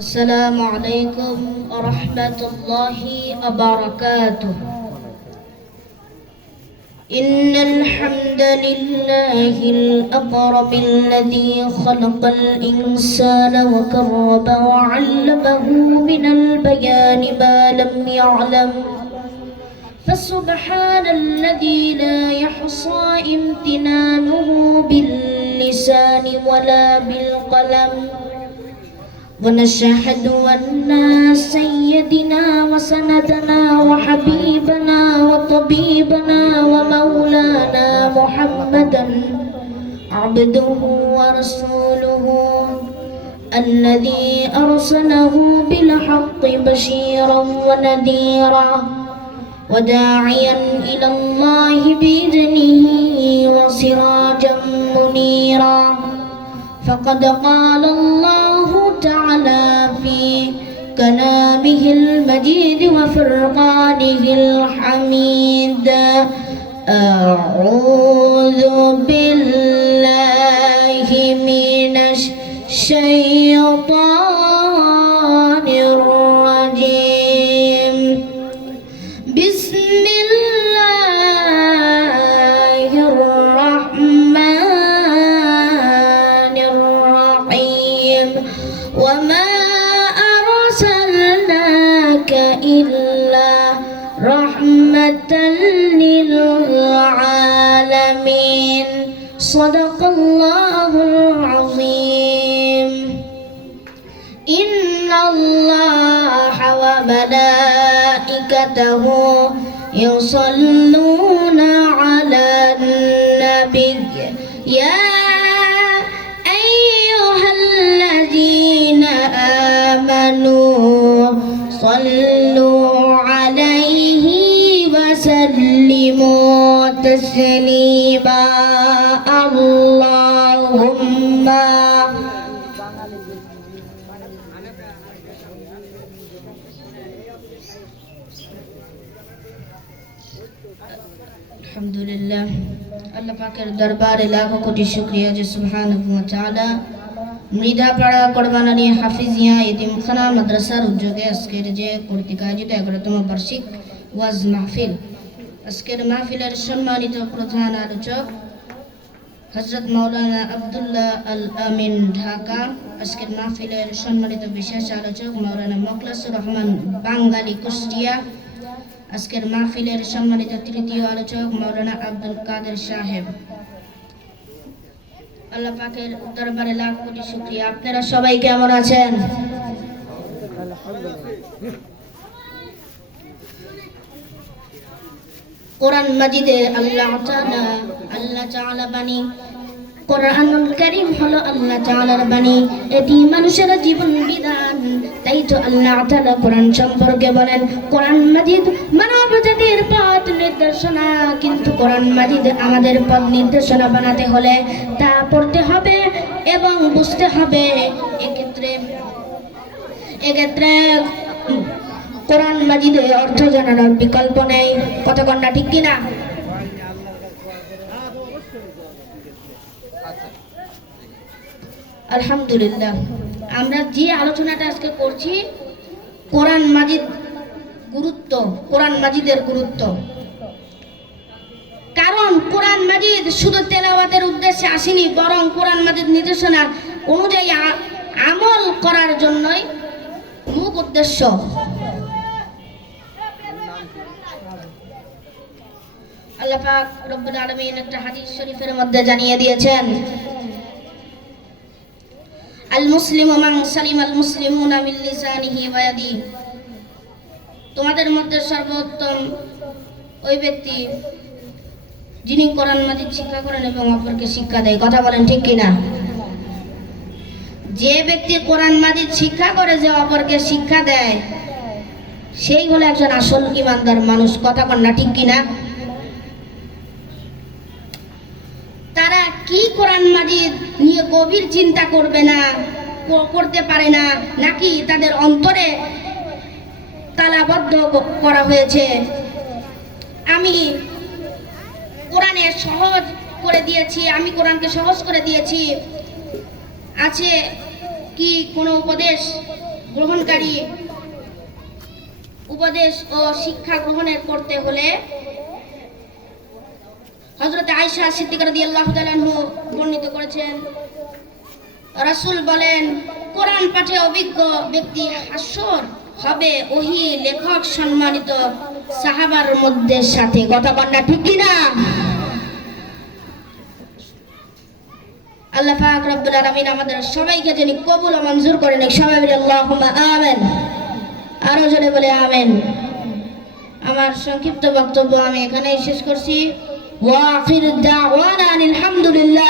السلام عليكم ورحمة الله وبركاته. إن الحمد لله الأكرم الذي خلق الإنسان وكرم وعلمه من البيان ما لم يعلم، فسبحان الذي لا يحصى امتنانه باللسان ولا بالقلم. ونشهد أن سيدنا وسندنا وحبيبنا وطبيبنا ومولانا محمدا عبده ورسوله الذي أرسله بالحق بشيرا ونذيرا وداعيا إلى الله بإذنه وسراجا منيرا. فقد قال الله تعالى في كلامه المجيد وفرقانه الحميد: أعوذ بالله من الشيطان الرجيم. بسم الله الرحمن الرحيم. وما أرسلناك إلا رحمة للعالمين. صدق الله العظيم. إن الله وملائكته يصلون على النبي يا أيها الذين آمنوا صلوا عليه وسلموا تسليما. اللهم আলহামদুলিল্লাহ, আল্লাহ পাকের দরবারে লাখো কোটি শুকরিয়া যে সুবহানাহু ওয়া তাআলা মৃধাপাড়া কোরবানানী হাফিজিয়া এতিমখানা মাদ্রাসার উদ্যোগে আজকের যে কর্তৃক আয়োজিত 11তম বার্ষিক ওয়াজ মাহফিল, আজকের মাহফিলের সম্মানিত প্রধান আলোচক হযরত মাওলানা আব্দুল্লাহ আল আমিন ঢাকা। আজকের মাহফিলের সম্মানিত বিশেষ আলোচক মাওলানা মোখলেসুর রহমান বাঙ্গালী কুষ্টিয়া। আজকের মাহফিলের সম্মানিত তৃতীয় আলোচক মাওলানা আব্দুল কাদের সাহেব। আল্লাহ পাকের দরবারে লাখ কোটি শুকরিয়া। আপনারা সবাই কেমন আছেন? কোরআন মাজিদে আল্লাহ তাআলা বাণী, কোরআনুল কারীম হলো আল্লাহ তাআলার বাণী। এটি মানুষের জীবন বিধান। তাই তো আল্লাহ তাআলা কোরআন সম্পর্কে বলেন, কোরআন মাজিদ মানব জাতির পথ নির্দেশনা। কিন্তু কোরআন মাজিদ আমাদের পথ নির্দেশনা বানাতে হলে তা পড়তে হবে এবং বুঝতে হবে। এক্ষেত্রে কোরআন মাজিদের অর্থ জানানোর বিকল্প নেই। কতক্ষণ না, ঠিক কিনা? আলহামদুলিল্লাহ, আমরা যে আলোচনাটা আজকে করছি কোরআন মাজিদ গুরুত্ব, কোরআন মাজিদের গুরুত্ব। কারণ কোরআন মাজিদ শুধু তেলাওয়াতের উদ্দেশ্যে আসেনি, বরং কোরআন মাজিদ নির্দেশনা অনুযায়ী আমল করার জন্যই মূল উদ্দেশ্য। আল্লাহ পাক রব্বুল আলামিন একটা হাদিস শরীফের মধ্যে জানিয়ে দিয়েছেন, আল মুসলিমু মান সালিমাল মুসলিমুনা মিন লিসানিহি ওয়া ইয়াদিহি। তোমাদের মধ্যে সর্বোত্তম ওই ব্যক্তি যিনি কোরআন মাজিদ শিক্ষা করেন এবং অপরকে শিক্ষা দেয়। কথা বলেন, ঠিক কিনা? যে ব্যক্তি কোরআন মাজিদ শিক্ষা করে, যে অপরকে শিক্ষা দেয়, সেই হলো একজন আসল ঈমানদার মানুষ। কথা বলেন না, ঠিক কিনা? তারা কি কোরআন মাজিদ নিয়ে গভীর চিন্তা করতে পারে না, নাকি তাদের অন্তরে তালাবদ্ধ করা হয়েছে? আমি কোরআনে সহজ করে দিয়েছি, আমি কোরআনকে সহজ করে দিয়েছি। আছে কি কোনো উপদেশ গ্রহণকারী উপদেশ ও শিক্ষা গ্রহণের করতে হলে হযরত আয়েশা সিদ্দিকা রাদিয়াল্লাহু তাআলা আনহু বর্ণিত করেছেন, রাসূল বলেন, কোরআন পাঠে অভিজ্ঞ ব্যক্তি হাসর হবে ওহী লেখক সম্মানিত সাহাবার মধ্যে সাথে। কথা বলনা ঠিক কি না? আল্লাহ পাক রব্বুল আলামিন আমাদের সবাইকে যিনি কবুল ও মঞ্জুর করেন, সবাই বলি আল্লাহুম্মা আমিন। আরো জোরে বলে আমিন। আমার সংক্ষিপ্ত বক্তব্য আমি এখানেই শেষ করছি। ওয়া আখিরু দাওয়ানা আলহামদুলিল্লাহ